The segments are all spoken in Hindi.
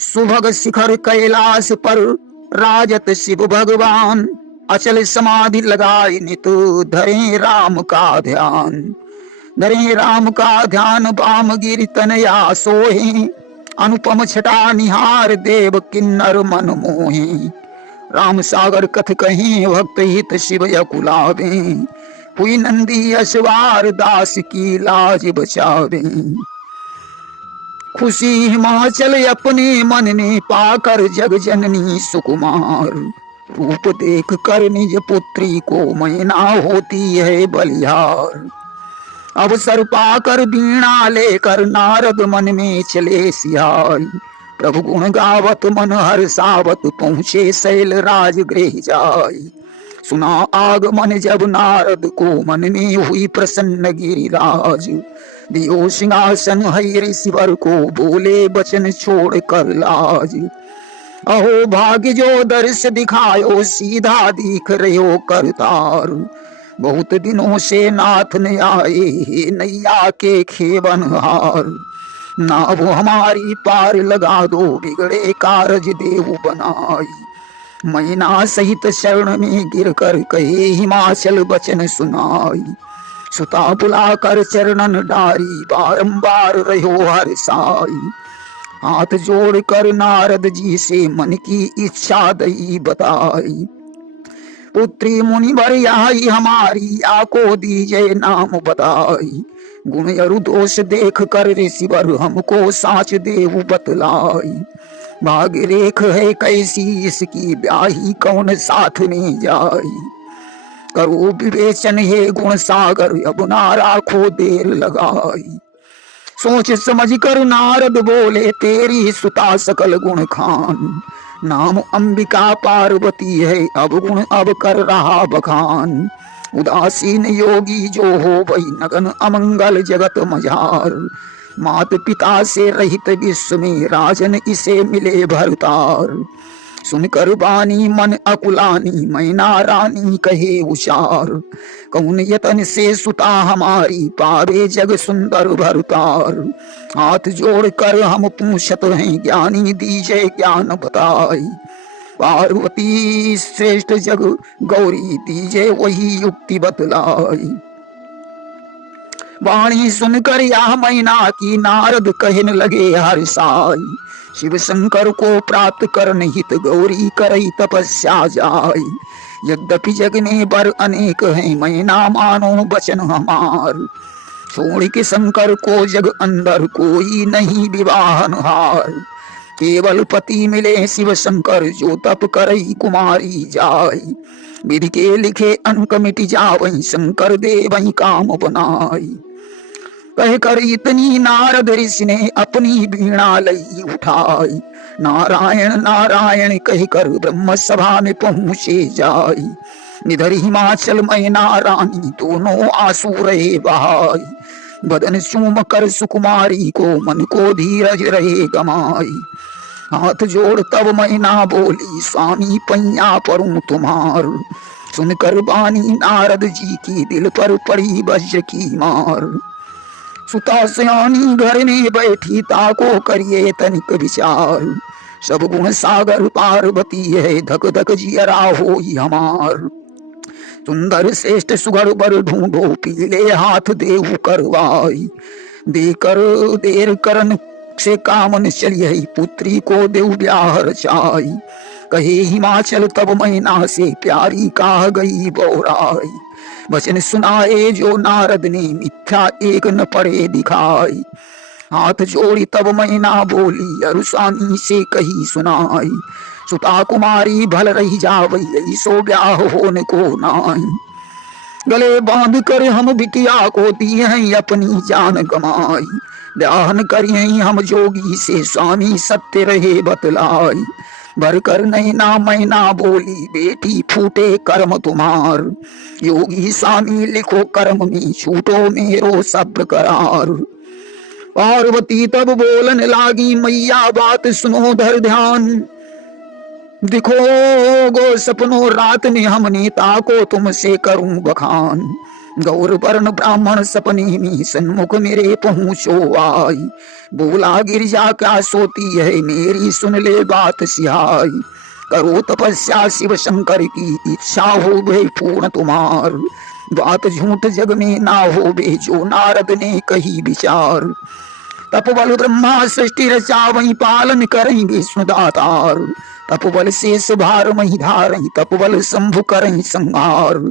सुभग शिखर कैलाश पर राजत शिव भगवान। अचल समाधि लगाए नित धरे राम का ध्यान। धरे राम का ध्यान बाम गिर तनया सोहे। अनुपम छटा निहार देव किन्नर मन मोहे। राम सागर कथ कहीं भक्त हित शिव यकुलावे। हुई नंदी अश्वार दास की लाज बचावे। खुशी हिमाचल अपने मन ने पाकर जग जननी सुकुमार। रूप देख कर निज पुत्री को मैना होती है बलिहार। अवसर पाकर बीणा लेकर नारद मन में चले सिहाई। प्रभु गुण गावत मन हर्षावत पहुँचे शैल राज गृह जाई। सुना आगमन जब नारद को मन में हुई प्रसन्न गिरिराज। दियो सिंहासन है ऋषिवर को बोले बचन छोड़ कर लाज। अहो भाग्य जो दर्श दिखायो सीधा दिख रहो करतार। बहुत दिनों से नाथ ने आए नैया के खेवन हार। ना वो हमारी पार लगा दो बिगड़े कारज देव बनाई। मैना सहित शरण में गिर कर कहे हिमाचल बचन सुनाई। सुता बुला कर चरणन डारी बारंबार रहो हर साई। हाथ जोड़ कर नारद जी से मन की इच्छा दई बताई। पुत्री मुनि वर आई हमारी आको दीजय नाम बताई। गुण अरु दोष देख कर ऋषिवर हमको साच देव बतलाई। भाग्य रेख है कैसी इसकी ब्याही कौन साथ में जाई। करो विवेचन हे गुण सागर अब ना राखो देर लगाई। सोच समझ कर नारद बोले तेरी सुता सकल गुण खान। नाम अंबिका पार्वती है अब गुण अब कर रहा बखान। उदासीन योगी जो हो वही नगन अमंगल जगत मझार। मात पिता से रहित विश्व में राजन इसे मिले भरतार। सुनकर बानी मन अकुलानी मैना रानी कहे उचार। कौन यतन से सुता हमारी पावे जग सुंदर भरतार। हाथ जोड़ कर हम पूछत हैं ज्ञानी दीजे ज्ञान बताई। पार्वती श्रेष्ठ जग गौरी दीजे वही युक्ति बतलाई। वाणी सुनकर यह मैना की नारद कहन लगे हर्षाई। शिव शंकर को प्राप्त करन हित गौरी करई तपस्या जाई। यद्यपि जग में बर अनेक हैं मैना मानो बचन हमार। छोड़ के शंकर को जग अंदर कोई नहीं विवाहन हार। केवल पति मिले शिव शंकर जो तप करई कुमारी जाई। विधि के लिखे अंक मिट जावई शंकर देवई काम बनाई। कहकर इतनी नारद ऋषि ने अपनी बीणा लई उठाई। नारायण नारायण कहकर ब्रह्म सभा में पहुंचे जाई। निधर हिमाचल मैना रानी दोनों आंसू रहे बहाई। बदन चूम कर सुकुमारी को मन को धीरज रहे गमाई। हाथ जोड़ तब मैना बोली स्वामी पैया परूं तुम्हार। सुनकर बानी नारद जी की दिल पर पड़ी वज्र की मार। सुता सयानी घर में बैठी ताको करिए तनिक विचार। सब गुण सागर पार्वती है धक धक जियरा होई हमार। सुंदर श्रेष्ठ सुघड़ बर ढूंढो पीले हाथ देव करवाई। देकर देर करन से कामन चलिए पुत्री को देव ब्याह रचाई। कहे हिमाचल तब मैना से प्यारी कहा गई बौराई। वचन सुनाए जो नारद ने मिथ्या एक न पड़े दिखाई। हाथ जोड़ी तब मैना बोली अरु स्वामी से कही सुनाई। सुता कुमारी भल रही जावई सो ब्याह होने को नाई। गले बांध कर हम बिटिया को दिए हैं अपनी जान गमाई। ब्याहन करिए हम जोगी से स्वामी सत्य रहे बतलाई। भर कर नैना मैना बोली बेटी फूटे कर्म तुम्हार। योगी स्वामी लिखो कर्म में छूटो मेरो सब्र करार। पार्वती तब बोलन लागी मैया बात सुनो धर ध्यान। दिखो गो सपनों रात में हमने ताको तुमसे करूं बखान। गौर वर्ण ब्राह्मण सपने में सन्मुख मेरे पहुंचो आई। बोला गिरिजा क्या सोती है मेरी सुन ले बात सिहाई। करो तपस्या शिव शंकर की इच्छा हो बे पूर्ण तुम्हार। बात झूठ जग में ना हो बे जो नारद ने कही विचार। तपबल ब्रह्मा सृष्टि रचा वही पालन करें विष्णु दातार। तपबल शेष भार मही धारई तपबल शंभु करई संहार।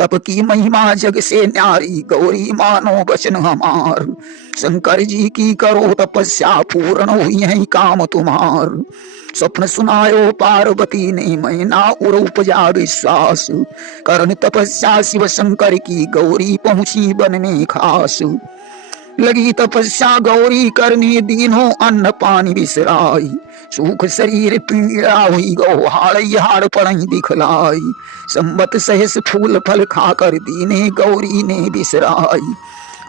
तप की महिमा जग से न्यारी गौरी मानो वचन हमार। शंकर जी की करो तपस्या पूर्ण हुई है काम तुम्हार। स्वप्न सुनायो पार्वती ने मैं ना उपजा विश्वास। करन तपस्या शिव शंकर की गौरी पहुंची बन में खास। लगी तपस्या गौरी करने दीनों अन्न पानी बिसराई। सुख शरीर पीड़ा हुई गौ हाड़ पड़ई दिखलाई। संबत सहस फूल फल खाकर दीने गौरी ने बिसराई।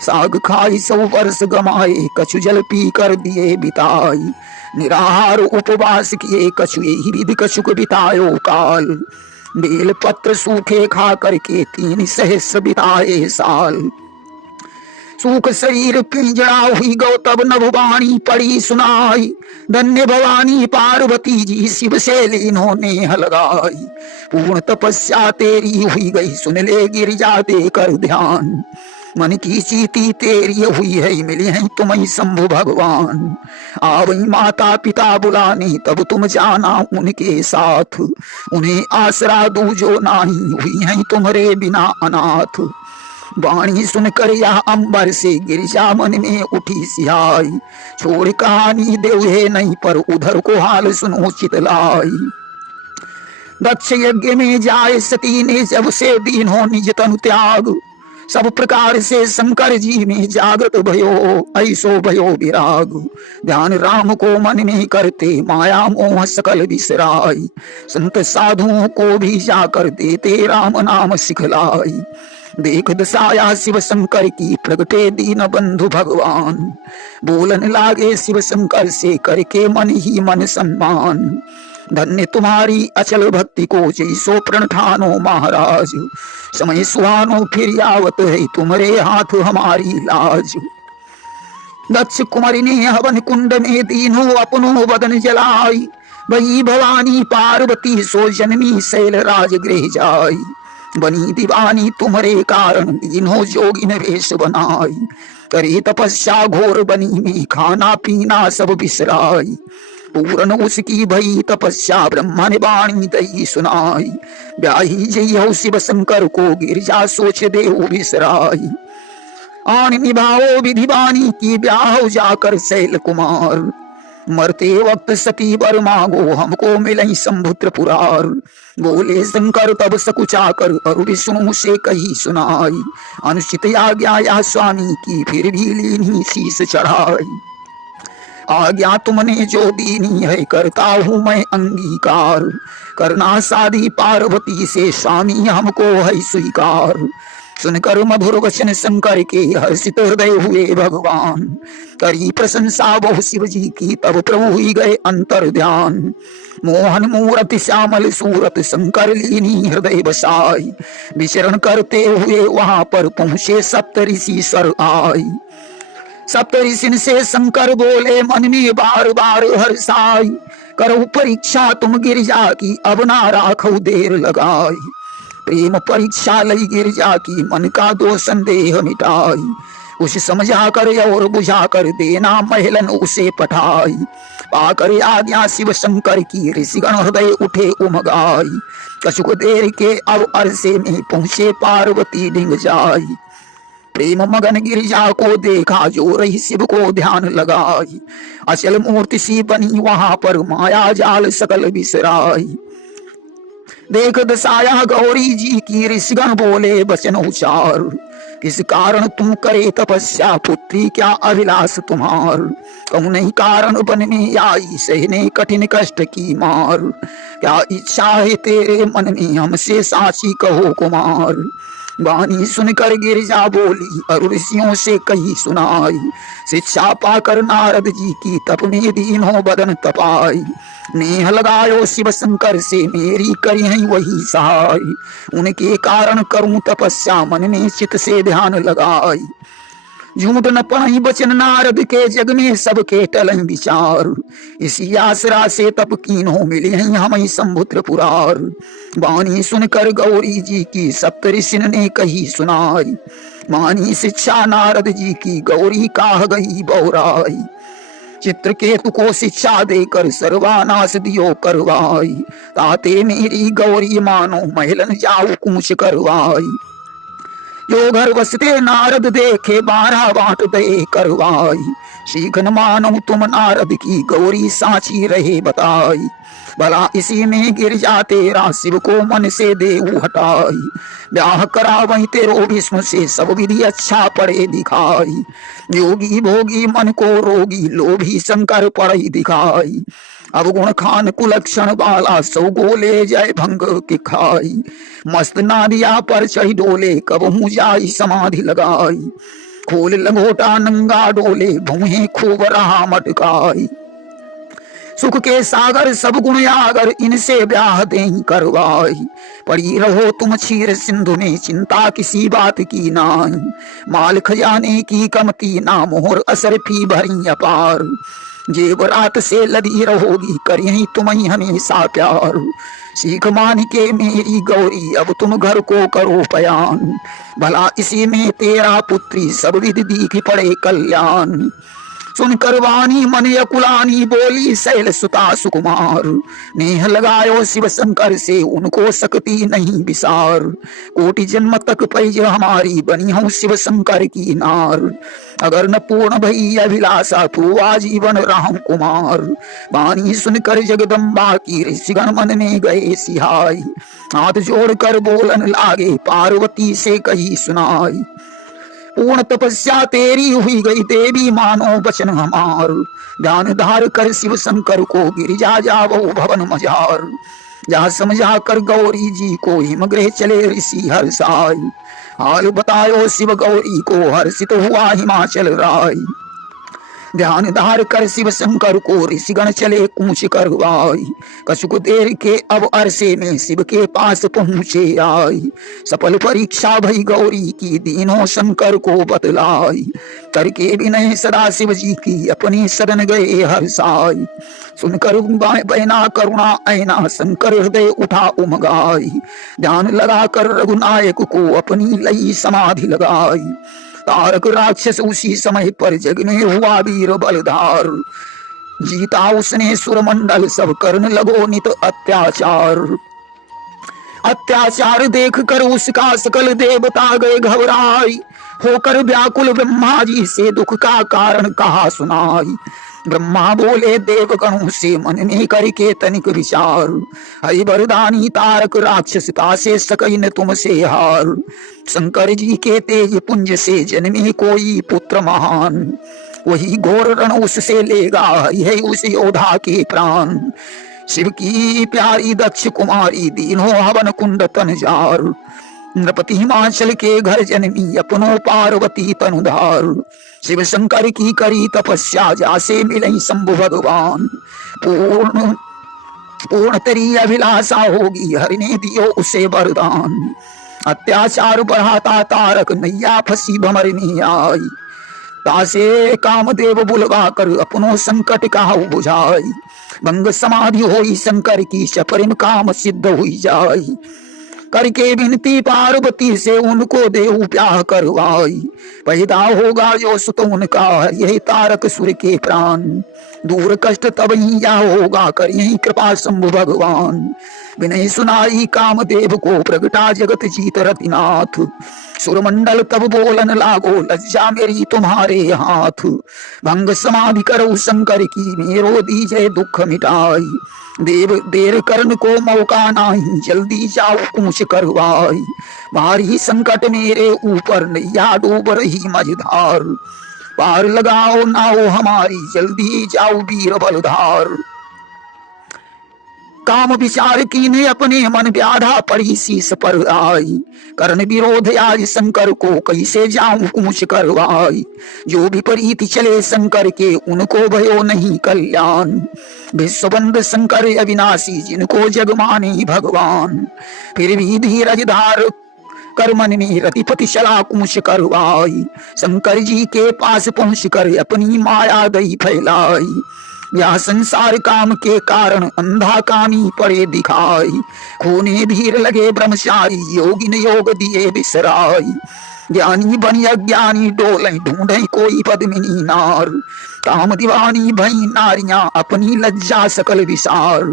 साग खाई 100 वर्ष गमाए कछु जल पी कर दिए बिताई। निराहार उपवास किए कछु यही विधि कछुक बितायो काल। बेल पत्र सूखे खा करके 3 सहस बिताए साल। सूख शरीर पिंजड़ा हुई गौ तब नभवाणी पड़ी सुनाई। धन्य भवानी पार्वती जी शिव से लीनों ने लगाई। पूर्ण तपस्या तेरी हुई गई सुन ले गिरिजा देकर ध्यान। मन की चीती तेरी हुई है मिली है तुम्हें शंभु भगवान। आवई माता पिता बुलाने तब तुम जाना उनके साथ। उन्हें आसरा दू जो नाही हुई है तुम्हारे बिना अनाथ। वाणी सुनकर यह अंबर से गिरिजा मन में उठी सिहाई। छोड़ कहानी देवे नहीं पर उधर को हाल सुनो चितलाई। दक्ष यज्ञ में जाए सती ने जब से दीनों निज तनु त्याग। सब प्रकार से शंकर जी में जागृत भयो ऐसो भयो विराग। ध्यान राम को मन में करते माया मोह सकल बिसराई। संत साधुओं को भी जाकर देते राम नाम सिखलाई। देख दसाया शिव शंकर की प्रगटे दीन बंधु भगवान। बोलन लागे शिव शंकर से करके मन ही मन सम्मान। धन्य तुम्हारी अचल भक्ति को जैसो प्रण ठानो महाराज। समय सुहानो फिर आवत है तुम्हारे हाथ हमारी लाज। दक्ष कुमारी ने हवन कुंड में दीनों अपनो बदन जलाई। वही भवानी पार्वती सो जन्मी शैल राज गृह जाई। बनी दीवानी तुम्हारे कारण दीनों जोगिन वेश बनाई। करे तपस्या घोर बनी में खाना पीना सब बिसराई। पूर्ण उसकी भई तपस्या ब्रह्मा ने वाणी दई सुनाई। ब्याही जय शिव शंकर को गिरजा सोच दे बिसराई। आन निभाओ विधिवानी की ब्याह जाकर शैल कुमार। मरते वक्त सती वर मांगो हमको मिले शंभु त्रिपुरार। बोले शंकर तब सकुचा कर और विष्णु से कही सुनाई। अनुचित आज्ञा या स्वामी की फिर भी लीनी शीस चढ़ाई। आज्ञा तुमने जो दीनी है करता हूँ मैं अंगीकार। करना शादी पार्वती से स्वामी हमको है स्वीकार। सुनकर मधुर वचन शंकर के हर्षित हृदय हुए भगवान। करी प्रशंसा बहु शिव जी की तब प्रभु हुई गए अंतर ध्यान। मोहन मूरति श्यामल सूरत शंकर लीनी हृदय बसाई। विचरण करते हुए वहां पर पहुंचे सप्त ऋषि स्वर आई। सप्त ऋषि से शंकर बोले मन में बार बार हर्षाई। करो परीक्षा तुम गिरिजा की अब ना राखो देर लगाई। प्रेम परीक्षा लई गिरजा की मन का दो संदेह मिटाई। उसे समझा कर और बुझा कर देना महलन उसे पठाई। पाकर आज्ञा शिव शंकर की ऋषिगण हृदय उठे उमगाई। कछुक देर के अब अरसे में पहुंचे पार्वती डिंग जाई। प्रेम मगन गिरिजा को देखा जो रही शिव को ध्यान लगाई। अचल मूर्ति सी बनी वहां पर माया जाल सकल बिसराई। देख दसाया गौरी जी की ऋषिगण बोले वचन उचार। किस कारण तुम करे तपस्या पुत्री क्या अभिलाष तुम्हार। कहूँ नहीं कारण बन में आई सहने कठिन कष्ट की मार। क्या इच्छा है तेरे मन में हमसे साची कहो कुमार। वाणी सुनकर गिरिजा बोली और ऋषियों से कही सुनाई। शिक्षा पाकर नारद जी की तप में दीनों बदन तपाई। नेह लगायो शिव शंकर से मेरी करी वही सहाय। उनके कारण करूं तपस्या मन में चित से ध्यान लगाई। झूठ न पढ़ी बचन नारद के जग में सबके टल विचार। इसी आसरा से तप कीन्हो मिले हैं हमें शंभुत्र पुरार। वाणी सुनकर गौरी जी की सप्तऋषिन ने कही सुनाई। मानी शिक्षा नारद जी की गौरी काह गई बौराई। चित्रकेतु को शिक्षा देकर सर्वानाश दियो करवाई। ताते मेरी गौरी मानो महलन जाऊ कूच करवाई। जो घर बसते नारद देखे 12 बाट दे करवाई। सीखन मानो तुम नारद की गौरी साची रहे बताई। भला इसी में गिर जा तेरा शिव को मन से देऊ हटाई। ब्याह करा वही तेरो विष्णु से सब विधि अच्छा पड़े दिखाई। योगी भोगी मन को रोगी लोभी शंकर पड़े दिखाई। अब गुण खान कुलक्षण बाला सौ गोले जय भंग के खाई। मस्त नादिया पर चढ़ी डोले कब हूँ जाई समाधि लगाई। खोल लंगोटा नंगा डोले भूहे खूब रहा मटकाई। सुख के सागर सब गुण यागर इनसे ब्याह दे करवाई। पड़ी रहो तुम क्षीर सिंधु में चिंता किसी बात की नाई। माल खजाने की कमती ना मोहर असर फी भरी अपार। जेवरात से लदी रहोगी करी तुम्हें हमेशा प्यार। सीख मान के मेरी गौरी अब तुम घर को करो पयान। भला इसी में तेरा पुत्री सब विधि दीख पड़े कल्याण। सुनकर वाणी मन यकुलानी बोली शैल सुता सुकुमार। नेह लगायो शिव शंकर से उनको सकती नहीं विसार। कोटि जन्म तक पैज हमारी बनी हूँ शिव शंकर की नार। अगर न पूर्ण भई अभिलाषा तो आजीवन राम कुमार। वाणी सुनकर जगदम्बा की ऋषिगण मन में गए सिहाई। हाथ जोड़कर बोलन लागे पार्वती से कही सुनाई। पूर्ण तपस्या तेरी हुई गई देवी मानो वचन हमार। ध्यान धार कर शिव शंकर को गिरिजा जावो भवन मजार। जहाँ समझा कर गौरी जी को हिमगृह चले ऋषि हर्षाई। हाल बतायो शिव गौरी को हर्षित हुआ हिमाचल राय। ध्यान धार कर शिव शंकर को ऋषिगण चले कूच करवाई। कछुक देर के अब अरसे में शिव के पास पहुंचे आई। सफल परीक्षा भई गौरी की दीनों शंकर को बतलाई। करके विनय सदा शिव जी की अपनी शरण गए हर्षाई। सुनकर बहना करुणा ऐना शंकर हृदय उठा उमगाई। ध्यान लगा कर रघुनायक को अपनी लई समाधि लगाई। तारक राक्षस उसी समय पर जग में हुआ वीर बलधार। जीता उसने सुरमंडल सब करने लगो नित अत्याचार। अत्याचार देख कर उसका सकल देवता गए घबराई। होकर व्याकुल ब्रह्मा जी से दुख का कारण कहा सुनाई। ब्रह्मा बोले देवगणों से मन में करके तनिक विचार। हरि वरदानी तारक राक्षसता से सकई न तुमसे हार। शंकर जी के तेज पुंज से जन्मे कोई पुत्र महान। वही घोर रण उससे लेगा हरि है उस योधा के प्राण। शिव की प्यारी दक्ष कुमारी दीनों हवन कुंड तनजार। नृपति हिमाचल के घर जन्मी अपनो पार्वती तनुधार। शिव शंकर की करी तपस्या जासे मिले शंभु भगवान। पूर्ण तेरी अभिलाषा होगी हरि ने दियो उसे वरदान। अत्याचार बढ़ाता तारक नैया फंसी भंवर में आई। तासे कामदेव बुलवा कर अपनो संकट का बुझाई। भंग समाधि होई शंकर की सपरिम काम सिद्ध हुई जाई। करके विनती पार्वती से उनको देहु प्याह करवाई। पैदा होगा जो सुत उनका यही तारक सुर के प्राण। दूर कष्ट तब ही या होगा कर यही कृपा शंभु भगवान। विनय सुनाई कामदेव को प्रगटा जगत जीत रतिनाथ। सुरमंडल तब बोलन लागो लज्जा मेरी तुम्हारे हाथ। भंग समाधि करो शंकर की मेरो दीजे दुख मिटाई। देव देर करन को मौका नहीं जल्दी जाओ कूच करवाई। भारी संकट मेरे ऊपर नैया डूब रही मझधार। पार लगाओ नाओ हमारी जल्दी जाओ वीर बलधार। काम विचार कीने अपने मन व्याधा पड़ी शीस पर आई। करण विरोध आज शंकर को कैसे जाऊं कूच करवाई। जो विपरीत चले शंकर के उनको भयो नहीं कल्याण। विश्वबंद शंकर अविनाशी जिनको जग माने भगवान। फिर भी धीरज धार कर मन में रतिपति चला कूच करवाई। शंकर जी के पास पहुंच कर अपनी माया दई फैलाई। यह संसार काम के कारण अंधा कामी पड़े दिखाई। खूने धीर लगे ब्रह्मचारी योगिन योग दिए बिसराई। ज्ञानी बनी अज्ञानी डोले ढूंढे कोई पद्मिनी नार। काम दीवानी भई नारियां अपनी लज्जा सकल विसार।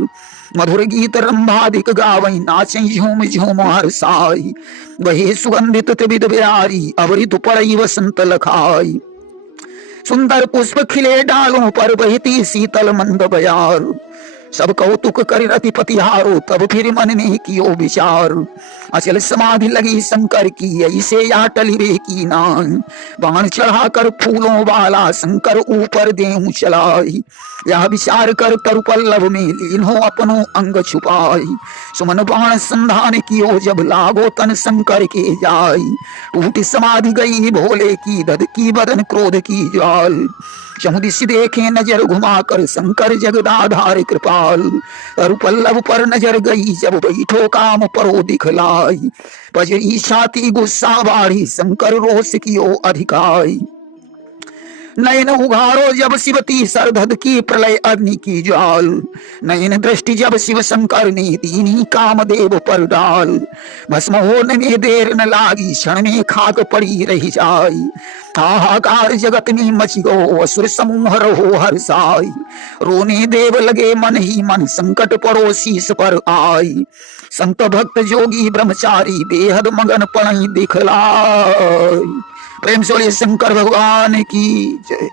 मधुर गीत रंभादिक गावई नाचई झूम झूम हरसाई। वही सुगंधित त्रिविध बिहारी अवरित पड़ई वसंत लखाई। सुंदर पुष्प खिले डालों पर बहती शीतल मंद बयार। सब कौतुक कर रतिपति हारो तब फिर मन ने कियो विचार। अचल समाधि लगी शंकर की ऐसे या टलिवे की नाई। बाण चढ़ा कर फूलों वाला शंकर ऊपर देऊं चलाई। यह विचार कर तरुपल्लव में लीन हो अपनो अंग छुपाई। सुमन बाण संधान कियो जब लागो तन शंकर के जाई। टूटी समाधि गई भोले की दद की बदन क्रोध की ज्वाल। चहुदिश देखे नजर घुमाकर शंकर जगदाधार कृपाल। तरुपल्लव पर नजर गई जब बैठो काम परो दिखलाई। बजरी छाती गुस्सा बाढ़ी शंकर रोष कियो अधिकाई। नयन उघारो जब शिवती सरधद की प्रलय अग्नि की ज्वाल। नयन दृष्टि जब शिव शंकर ने दीनी कामदेव पर डाल। भस्म होने में देर न लागी क्षण में खाक पड़ी रही जाई। हाहाकार जगत में मच गो असुर समूह रहो हर्षाई। रोने देव लगे मन ही मन संकट पड़ो शीस पर आई। संत भक्त जोगी ब्रह्मचारी बेहद मगन पड़ई दिखलाई। प्रेम से बोलिए शंकर भगवान की जय।